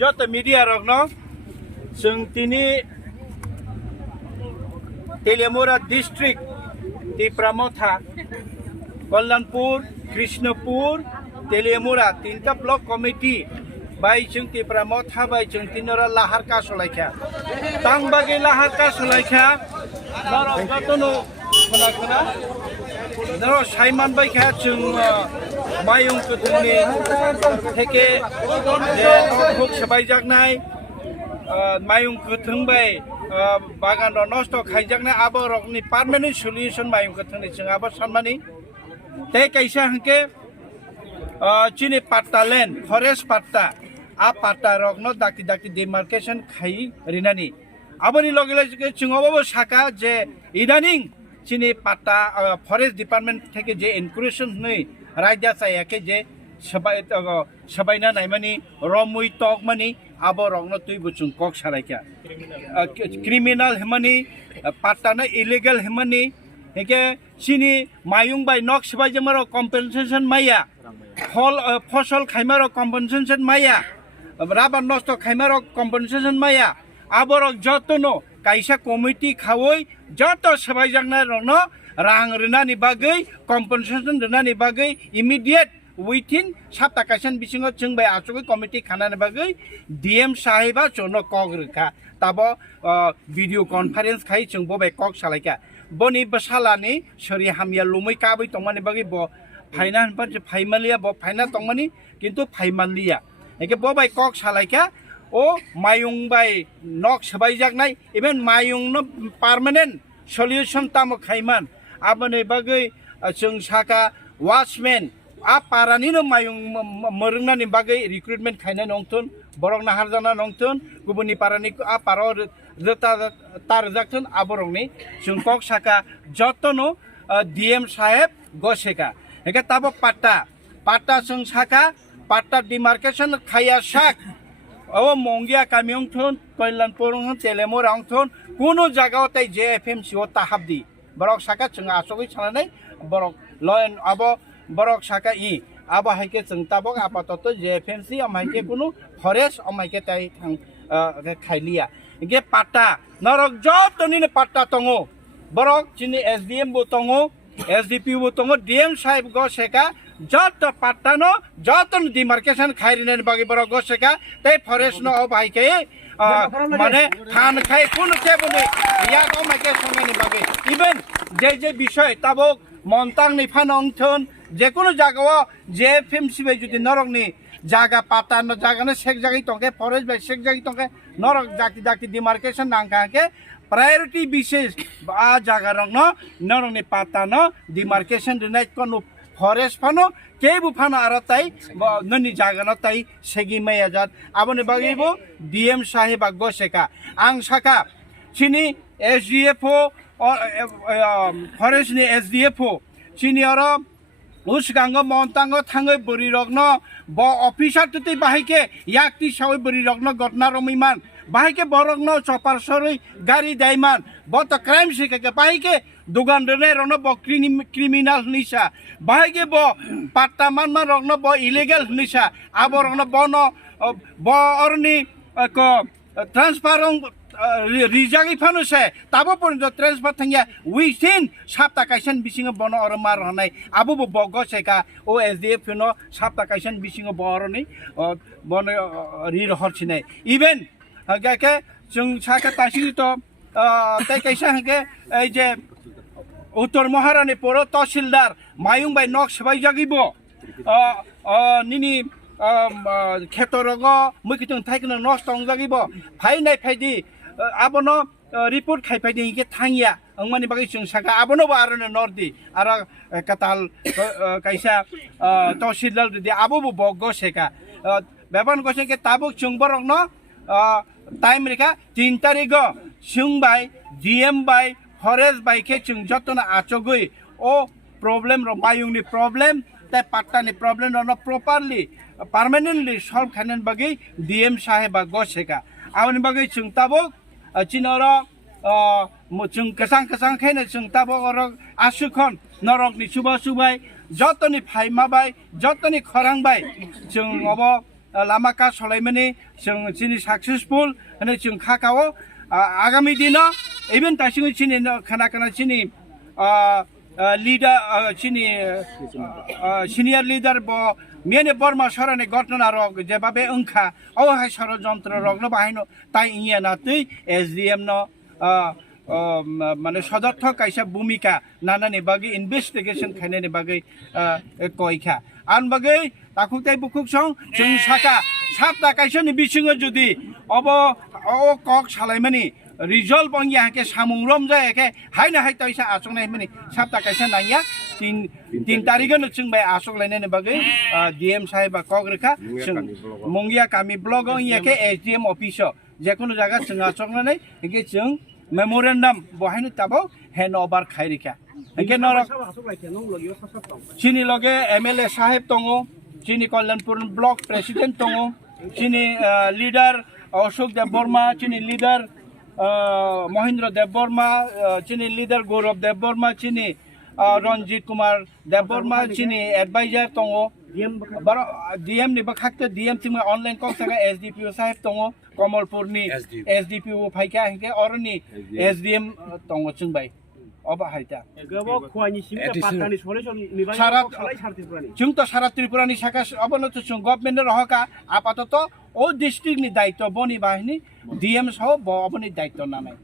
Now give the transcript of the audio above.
যত মিডিয়া রগ্ন जों তিনি তেলিয়ামুড়া ডিস্ট্রিক্ট টিপ্রামথা কল্যাণপুর কৃষ্ণপুর তেলিয়ামুড়া তিনটা ব্লক কমিটি বাই जों টিপ্রামথা বাই जों তিনরা লাহার কাসলাইখা তাংবাগি লাহার কাসলাইখা নরগতনো খনা নর সাইমান বাইখা जों মায়ুং কোথুংনি থেকে যে রগ chubai jaknai Mayung Kwthwng Bai bagan nষ্ট খাইজাকনে abo rokni permanent solution Mayung Kwthwngni जों abo sanmani tei kaisa hangke chini patta land forest patta a patta rokno daki daki demarcation khai rinani aboni loge loge जों obo saka je idaning chini patta forest department theke je inclusion nei raja sayake je sabaina naimani romui tokmani abo rokno tui buchung kok saraika criminal hemani patana illegal hemani heke chini Mayung Bai Nug Chubai Jakmano compensation maya ফসল খাইমারো compensation maya rubber নষ্ট খাইমারো compensation maya abo rok jotono kaisa committee khawoi joto chubai jaknai rokno rang rinani bagui compensation rinani bagui immediate within sapta kaisan bisingo जों bai achogoi committee khanani bagui DM sahiba chono kok rikha tabo video conference khai जों bo bai kok salaika boni basalani sori hamya lumui kabai tongmani bagui bo phaina hanpan je phaimalia bo phaina tongmani kintu phaimalia eke bo bai kok salaika o Mayung Bai Nug Chubai jaknai even Mayung no permanent solution tamo khaiman aboni bagui जों saka watchman a parani no Mayung morungnani bagui recruitment khaina nongthun borok nahar jana nongthun gubuni parani a paro reta tar jakthun aborokni जों kok saka jotono DM saheb goseka eke tabo patta जों saka patta demarcation khaya sak ও মঙ্গিয়া কামিয়ং থন কল্যাণপুর তেলেমুর থন কোনো জায়গাও তাই যে FMC ও তাহাবদি বরক সাকা जों আসগই সানাनै বরক lion আবো বরক সাকা ই আবো হাইকে जों তাবক আপাতত যে FMC আমাইকে কোনো ফরেস্ট আমাইকে তাই থাং খাইলিয়া গে পাটা নরক যতনি পাটা তঙ্গো বরক চিনি SDM বো তঙ্গো SDP বো তঙ্গো DM সাহেব গো সেকা যত পাটানো যতন ডিমার্কেশন খাইরিনেন বাকি বড় গসেকা তাই ফরেস্ট ন ভাইকে মানে থান খাই কোন চেবনি ইয়া গো মাকে সঙ্গে বাকি ইভেন যে বিষয় তাবক মন্তাং নি ফানংথন যে কোনো জায়গা যে FMC বাই যদি নরকনি জায়গা পাতানো জায়গা না সেক জায়গায় তঙ্কে ফরেস্ট বাই সেক জায়গায় তঙ্কে নরক জাতি জাতি ডিমার্কেশন নাংকাকে প্রায়োরিটি বিশেষ বা জায়গা রং নরকনি পাতানো ডিমার্কেশন রিনাইট কোন forest phano kebu phano aratai nani jagano tai segi maya jat aboni bagibo DM sahib aggo seka ang saka chini SDFO forest ni SDFO chini aro usgango montango thangai buri rogno bo officer tuti bahike yakti sawi buri rogno gotna romiman bahike borogno chopar soroi gari daiman bo to crime sikake bahike dugan rene rono bo criminal nisa bahige bo patta man rogno bo illegal nisa abo rogno bono bo orni ko transparent rijagi phano se tabo porjo transfer thangya within sapta kaisan bisingo bono or mar hanai abo bo bogo seka o SDF no sapta kaisan bisingo boroni bono ri horchine even hagake जों saka tasi to tai kaisa hage ei je उत्तर महारानी परो तहसीलदार Mayung Bai Nug Chubai jagibo nini खेतरग मुखितों थाइकनो नष्टं जागिबो फाइनाय फाइदि आबनो report खाइफाइदि हिके थांगिया अंगमानि बागै जों साका आबनो बारनो नर्दि आरो काताल काइसा तहसीलदार दि आबो बगो सेका बेबान गसेके ताबुक जों बरगनो टाइम रेखा 3 तारिख जों बाय DM बाय forest baike जों जतन आचगै ओ प्रॉब्लम रो Mayung नि प्रॉब्लम ते पाट्टा नि प्रॉब्लम रो प्रॉपर्ली परमानेंटली सॉल्व खानन बागै DM साहेब गसेका आउनि बागै जों ताबो चिनरो जों कसं खायनो जों ताबो आसुखन नरकनि सुबा सुबाय जतनि फाइमा बाय जतनि खरां बाय जों अब lama Kasolai mani sing sini successful ane sing khakao agami dino even ta sing sini kana sini leader sini senior leader bo mene borma sorane gotna rog jebabe ungkha o hai ষড়যন্ত্র rogno bahino tai inya na tui SDM no মানে সদর্থ কাইসা ভূমিকা নানানি বাগে investigation খাইনানি বাগে কইখা আন বাগে তাকুতাই বুকুক song जों সাকা সাতটা কাইসানি বিসিङो যদি of O cock সালাইমানি resolve অং ইয়াকে সামুংরম যায় একে হাইনা হাই তাইসা আসংনাই মানি সাতটা কাইসা নাইয়া তিন তারিখनो जों बाय আসংलायनानि बागे ডিএম সাহেব কক রেখা जों मंगिया कामी ब्लग অং ইয়াকে एसडीएम অফিস যেকোনো জায়গা जों আসংনাनै একে जों Memorandum bohaino tabo handover khairika eke norok chini loge MLA saheb tongo chini Kalyanpur block president tongo chini leader Ashok Dev Burma chini leader Mohindra Dev Burma chini leader Gaurav Dev Burma chini Ranjit Kumar Dev Burma chini advisor tongo DM ni bakhakte DM tim online kok saga SDPO saheb tongo Kamalpur ni SDPO phaika hike orni SDM tongo chungbai oba haita gabo khwani simta patani solution nibai khalai sarti purani chung to sara tripurani shaka abono to chung government er hoka apatot o district ni daitto boni bahini DM saho bo oboni daitto nanai